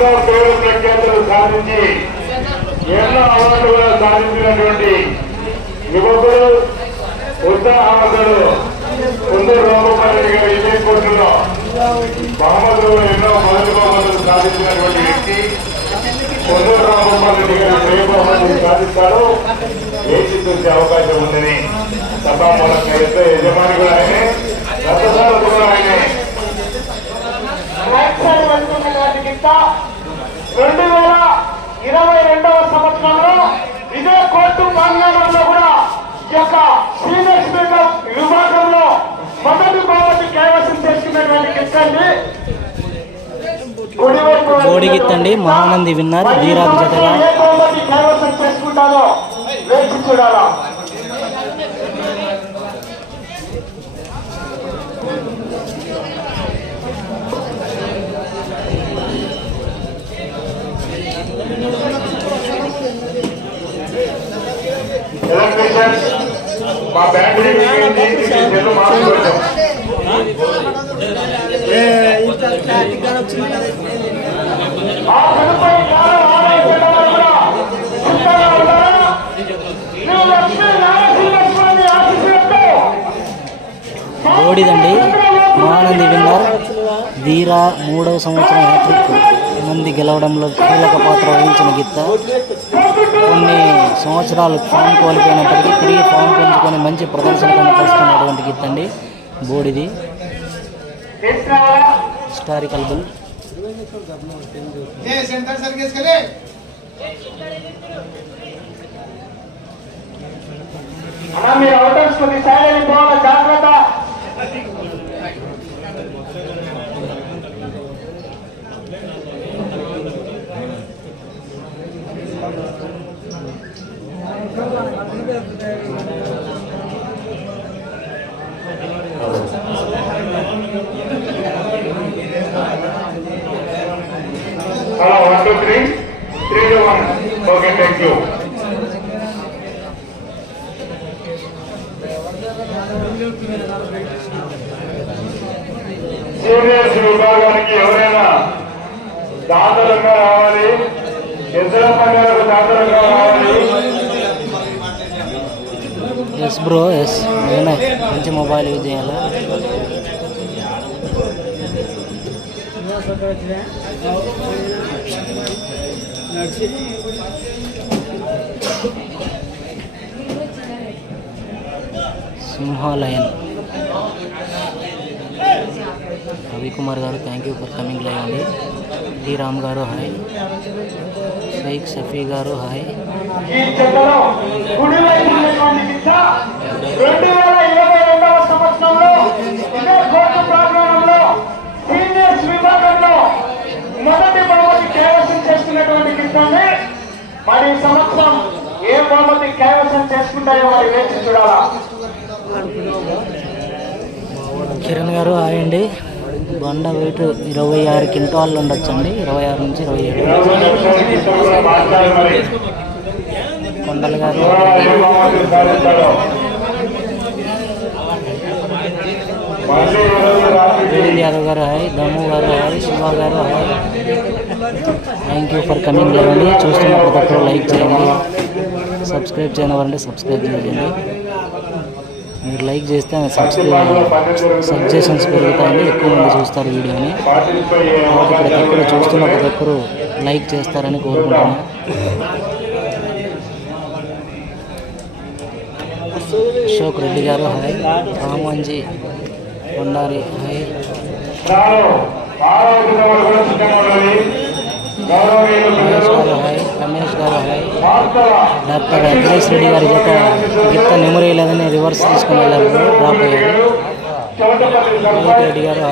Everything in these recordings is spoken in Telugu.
ఎన్నో పేరు ప్రఖ్యాతులు సాధించి ఎన్నో అవార్డు కూడా సాధించినటువంటి యువకులు ఉత్సాహవంతుడు కుందూరు రామగోపాల్ రెడ్డి గారు కోర్టులో బహుమతులు ఎన్నో మొదటి బహుమతులు సాధించినటువంటి వ్యక్తి. కుందూరు రామగోపాల్ రెడ్డి గారు బహుమతులు సాధిస్తారు. వేచి చూసే అవకాశం ఉందని సభామూలంగా ఎంతో యజమాని కూడా ఆయనే రథసాలు కూడా ఆయనే. గిత్త రెండు వేల ఇరవై రెండవ సంవత్సరంలో ఇదే కోర్టు ప్రాంగణంలో కూడా ఈ యొక్క సీనియర్ స్పీకర్ విభాగంలో మొదటి బహుమతి కైవసం చేసుకున్నటువంటి గిత్తండి కుడివైపు జోడి గిత్తండి మహానంది విన్నర్ ధీరాజ్ జతగా కైవసం చేసుకుంటారో వేచి చూడాలా. నారసింహస్వామి ఆశీస్సులతో జోడిదండి మహానంది విన్నర్. ధీరా మూడవ సంవత్సరం హ్యాట్రిక్ మంది గెలవడంలో కీలక పాత్ర వహించిన గిత్త. కొన్ని సంవత్సరాలు ఫామ్ కోల్పోయినప్పటికీ తిరిగి ఫామ్ పెంచుకొని మంచి ప్రదర్శన కనపరుస్తున్నటువంటి గిత్తండి బోడిది. తీసుకురావాలా? హిస్టారికల్ బుల్ మీరు జాగ్రత్త. సింహాలయన్ Ravikumar garu thank you for coming live అండి డి రామ్ గారు హాయ్ షేక్ షఫీ గారు హాయ్ ఈ చెత్తలో కుడివైపు ఉన్నటువంటి గిత్త రెండు వేల ఇరవై రెండవ సంవత్సరంలో ఇదే కోర్టు ప్రాంగణంలో సీనియర్స్ విభాగంలో మొదటి బహుమతి కైవసం గిత్తాన్ని మరి సంవత్సరం ఏ బహుమతి కైవసం చేసుకుంటాయో మరి వేచి చూడాలా? కిరణ్ గారు హాయ్ అండి బండ వెయిట్ ఇరవై ఆరు క్వింటాళ్ళు ఉండొచ్చండి. ఇరవై ఆరు నుంచి ఇరవై ఏడు. కొండల గారు. యాదవ్ గారు హాయ్ దమ్ము garu hi Shiva garu hi thank you for coming live చూస్తున్న ప్రతి ఒక్కరు లైక్ చేయండి. సబ్స్క్రైబ్ చేయని వారంటే సబ్స్క్రైబ్ చేయండి. మీరు లైక్ చేస్తే సబ్స్క్రైబ్ సజెషన్స్ పెరుగుతాయని ఎక్కువ మంది చూస్తారు వీడియోని. ప్రతి ఒక్కరు చూస్తున్న ప్రతి ఒక్కరు లైక్ చేస్తారని కోరుకుంటున్నాను. అశోక్ రెడ్డి గారు హాయ్ రామాంజీ కొండారి హాయ్ కూడా సిద్ధంగా ఉండాలి గౌరవనీయులు వార్తల డాక్టర్ అఖిలేష్ రెడ్డి గారి జత గిత్త నెమరీ లేదని రివర్స్ తీసుకుని వెళ్ళారు డ్రాప్ అయ్యారు వివేక్ రెడ్డి గారు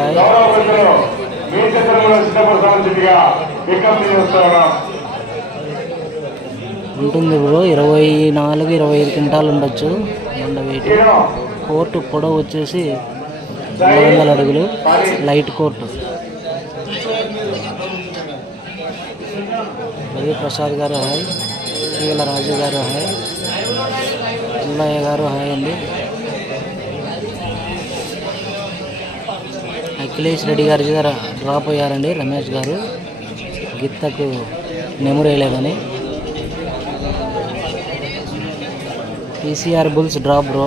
ఉంటుంది బ్రో ఇరవై నాలుగు ఇరవై ఐదు క్వింటాలు ఉండొచ్చు. ఎండ వెయిట్? కోర్టు పొడవు వచ్చేసి రెండు వందల అడుగులు. Light court. ప్రసాద్ గారు హాయ్ తీగల రాజు గారు హాయ్ పుల్లయ్య గారు హాయ్ అండి. అఖిలేష్ రెడ్డి గారి దగ్గర డ్రాప్ అయ్యారండి రమేష్ గారు. గిత్తకు నెమరు వేయలేదని టీసీఆర్ బుల్స్ డ్రాప్ బ్రో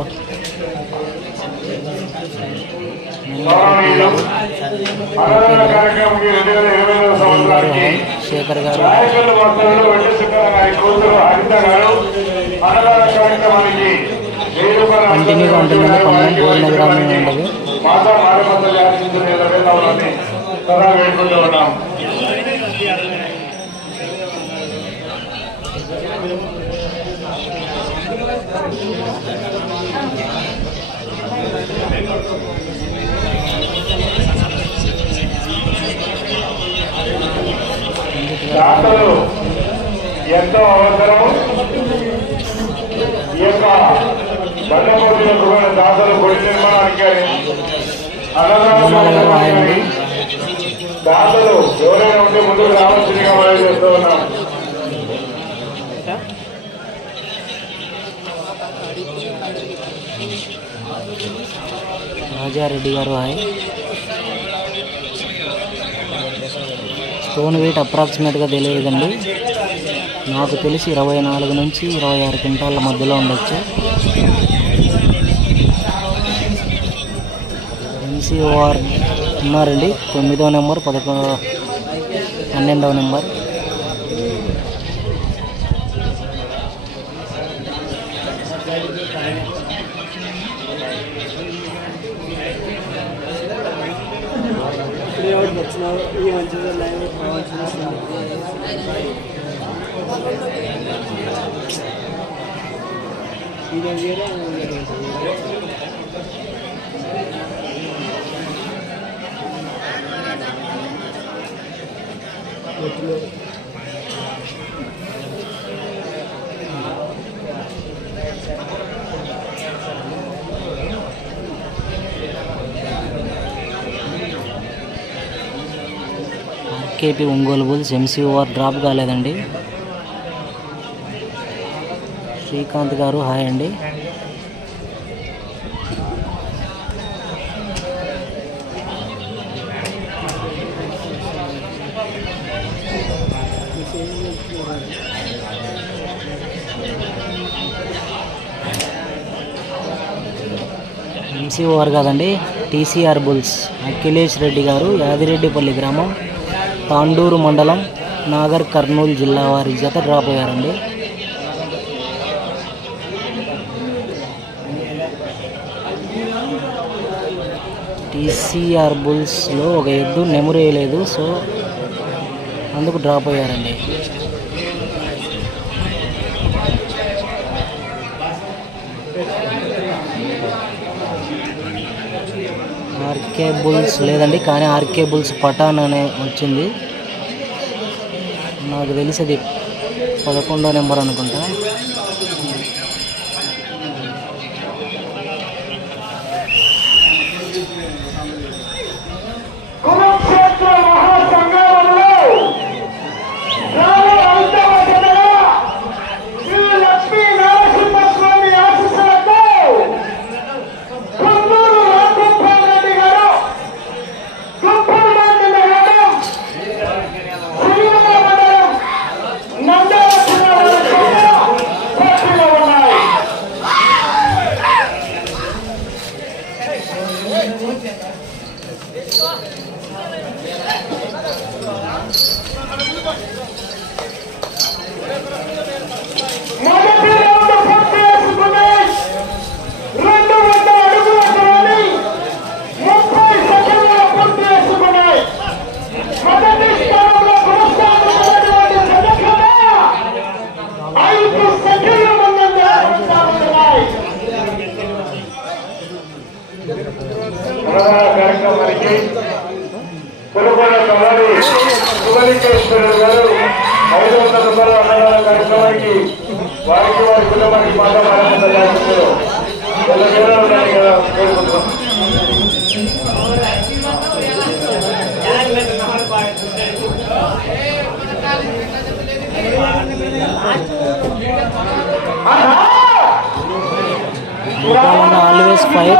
అన్నదాన కార్యక్రమంకి రెండు వేల ఇరవై ఐదవ సంవత్సరానికి శేఖర్ గారు నాయకుల వద్దలో వెండి సుబ్బయ్య గారి కూతురు హరిత గారు దాతలు ఎంతో అవసరం. ఈ యొక్క బండమూర్తులకు కూడా దాతలు గుడి నిర్మాణానికి కానీ అన్నదానం దాతలు ఎవరైనా ఉంటే ముందుకు రావాల్సిందిగా మనం చేస్తూ ఉన్నాం. రాజారెడ్డి గారు హాయ్ స్టోన్ వెయిట్ అప్రాక్సిమేట్గా తెలియదండి. నాకు తెలిసి ఇరవై నాలుగు నుంచి ఇరవై ఆరు క్వింటాల మధ్యలో ఉండొచ్చు. ఎంసీఓఆర్ ఉన్నారండి. తొమ్మిదో నెంబర్ పదకొ పన్నెండవ number. KP Ongole bulls MCOR drop కాలేదండి. శ్రీకాంత్ గారు హాయ్ అండి. ఎంసీఓఆర్ కాదండి టీసీఆర్ బుల్స్ అఖిలేష్ రెడ్డి గారు యాదిరెడ్డిపల్లి గ్రామం తాండూరు మండలం నాగర్ కర్నూలు జిల్లా వారి జత డ్రాప్ అయ్యారండి. ఈసీఆర్ బుల్స్లో ఒక ఎద్దు నెమురేయలేదు సో అందుకు డ్రాప్ అయ్యారండి. ఆర్కే బుల్స్ లేదండి కానీ ఆర్కే బుల్స్ పఠాన్ అనే వచ్చింది. నాకు తెలిసి అది పదకొండో నెంబర్ అనుకుంటా కురుక్షేత్ర మహాసంగ్రామంలో రాము ఐదవ జనగా శ్రీ లక్ష్మీ నరసింహస్వామి ఆశీస్సులతో కుందూరు రామగోపాల్ రెడ్డి గారు గుంటూరు మండలం శ్రీరంగ మండలం నంద్యాల జిల్లా వారి కూడా పోటీలో ఉన్నాయి మొదటి రౌండ్ పూర్తి చేసుకున్నాయి రెండు వందల అడుగుల దూరాన్ని ముప్పై సెకండ్లలో పూర్తి చేసుకున్నాయి మొదటి స్థానంలో కొనసాగుతున్నటువంటి జనకన్నా ఐదు సెకండ్ల ముందంగా కొనసాగుతున్నాయి అన్నదాన కార్యక్రమానికి పులుగొండ కమలి సుగలికేశ్వరుడు గారు ఐదు వందల రూపాయల అన్నదాన కార్యక్రమానికి వారికి వారి కుటుంబానికి మాట మాట్లాడుతున్నారు ఉండాలి కదా కోరుకుంటున్నాం ఆల్వేస్ ఫైర్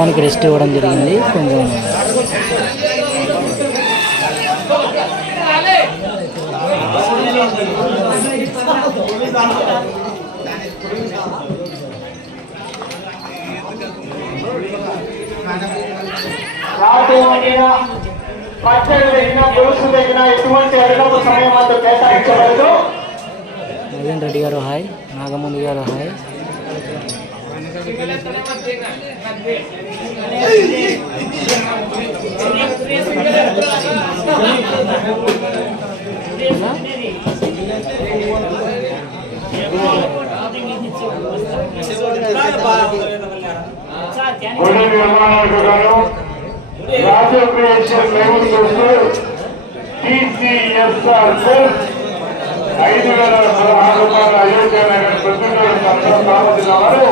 అవసరానికి రెస్ట్ ఇవ్వడం జరిగింది. కొంచెం పచ్చడి తగిన గొలుసు తగిన ఎటువంటి అదనపు సమయం అంతా నవీన్ రెడ్డి గారు హాయ్. నాగముని గారు హాయ్. గుడి నిర్మాణాలకు గాను రాజు క్రియేషన్ లెవెల్ చూస్తూ టీసీఎస్ఆర్ సెల్స్ ఐదు వేల పదహారు రూపాయల అయోధ్య నగర్ వారు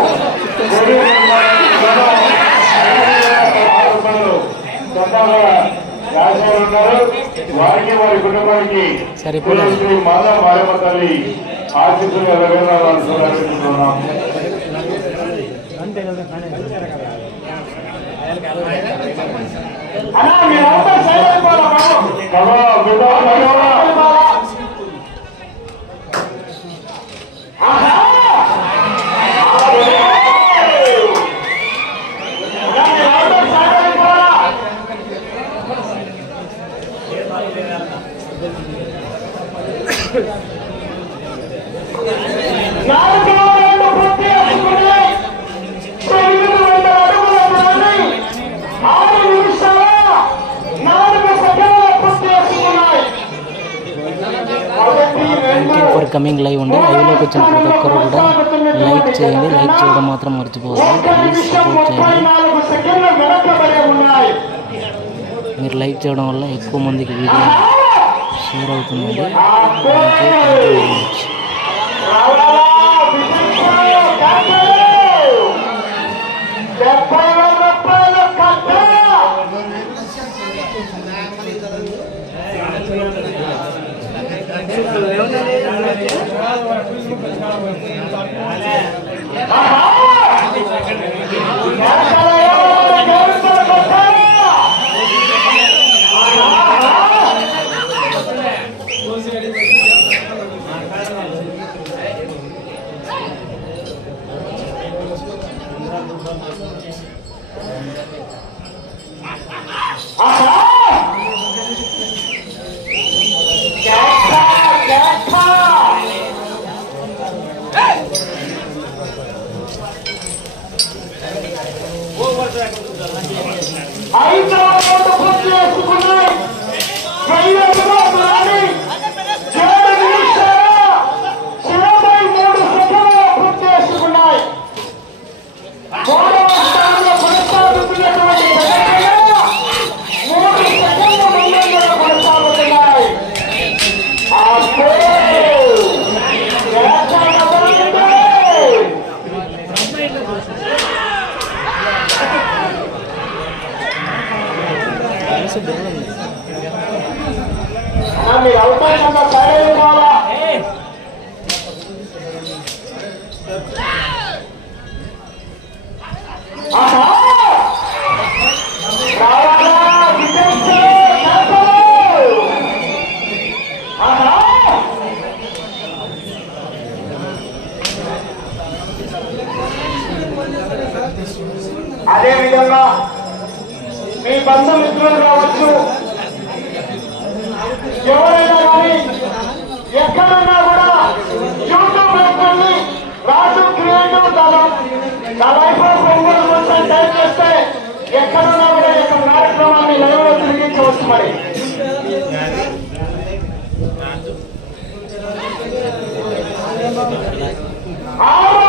వారికి వారి కుటుంబానికి. శ్రీ మాతా మారమ్మ తల్లి ఆశీస్సులు ఎలగలని చూడాలనుకుంటున్నాం అన్నా మీరంతా silent thank you for coming live అండి లైవ్లోకి వచ్చిన ప్రతి ఒక్కరు కూడా లైక్ చేయండి. లైక్ చేయడం మాత్రం మర్చిపోవద్దు. ప్లీజ్ సపోర్ట్ చేయండి. మీరు లైక్ చేయడం వల్ల ఎక్కువ మందికి వీడియో షేర్ అవుతుందండి. థ్యాంక్ యూ వెరీ మచ్ డెబ్బై ఆహా! అదే విధంగా మీ బంధుమిత్రులు కావచ్చు ఎవరైనా కానీ ఎక్కడన్నా కూడా యూట్యూబ్ పెట్టుకోండి రాజు క్రియేటివ్ కదా నా లైఫ్ టైం చేస్తే ఎక్కడన్నా కూడా యొక్క కార్యక్రమాన్ని లైవ్లో తిరిగించవచ్చు మరి. ఆరు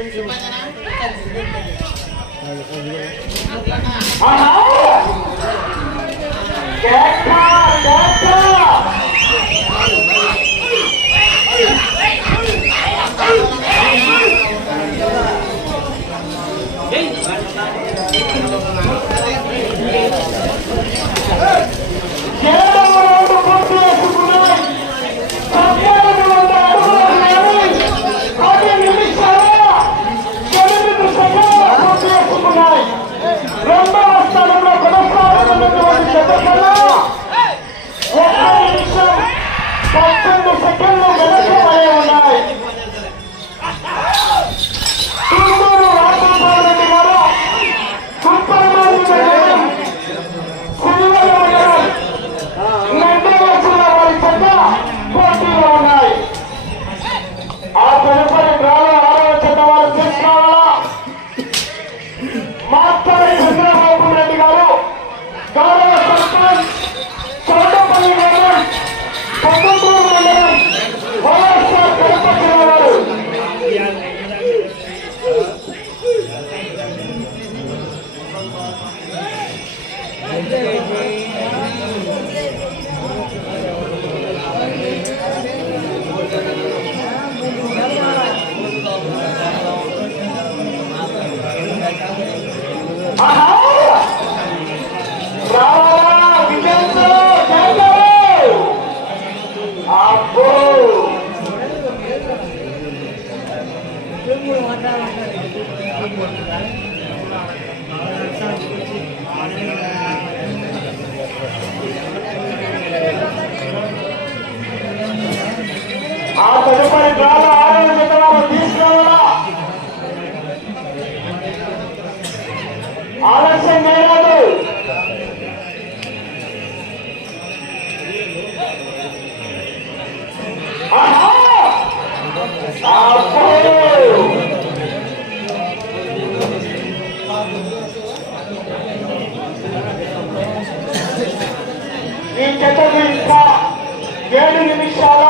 Hey! ఈ ఇంకా ఏడు నిమిషాల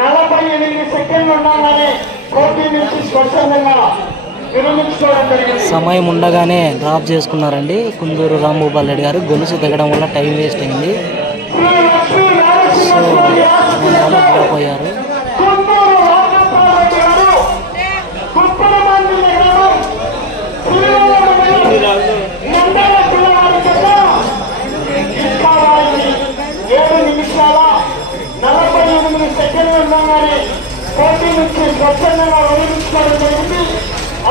నలభై ఎనిమిది సెకండ్లు నుంచి స్పష్టంగా సమయం ఉండగానే డ్రాప్ చేసుకున్నారండి. కుందూరు రాంభూపాల్ రెడ్డి గారు గొలుసు తగ్గడం వల్ల టైం వేస్ట్ అయింది. సో డ్రాప్ అయ్యారు. స్వచ్ఛందంగా వదిలించుకోవడం జరిగింది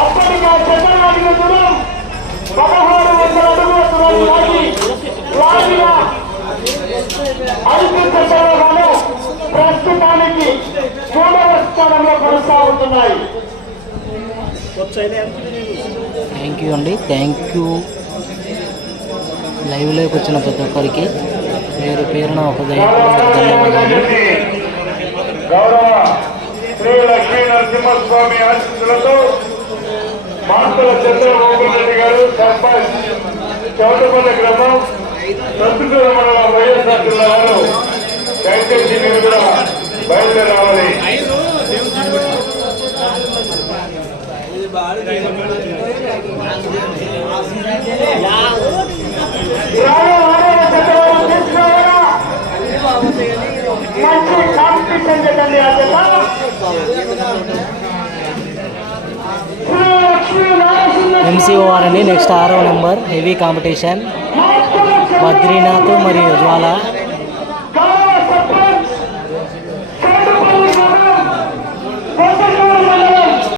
అప్పటికి ఆ చంద్రబాబు దూరం పదహారు వందల అడుగుల దూరం లాగిన ఐదు ప్రస్తుతానికి మూడవ స్థానంలో కొనసాగుతున్నాయి థ్యాంక్ యూ అండి థ్యాంక్ యూ లైవ్లోకి వచ్చిన ప్రతి ఒక్కరికి పేరు పేరున ఒక ధన్యవాదాలు. గౌరవ శ్రీ లక్ష్మీ నరసింహస్వామి ఆశీస్సులతో మాంతల చంద్రబాబు రెడ్డి గారు సర్పంచ్ చౌటపల్లి గ్రామం ప్రస్తుత మండలం వైఎస్ఆర్ జిల్లా వారు దయచేసి మీరు కూడా బయలుదేరి మంచి కాంపిటీషన్ చేయండి ఆ జత శ్రీ లక్ష్మీ నరసింహ ఎంసీఓఆర్ అండి నెక్స్ట్ ఆరో నెంబర్ హెవీ కాంపిటీషన్ బద్రీనాథ్ మరియు జ్వాల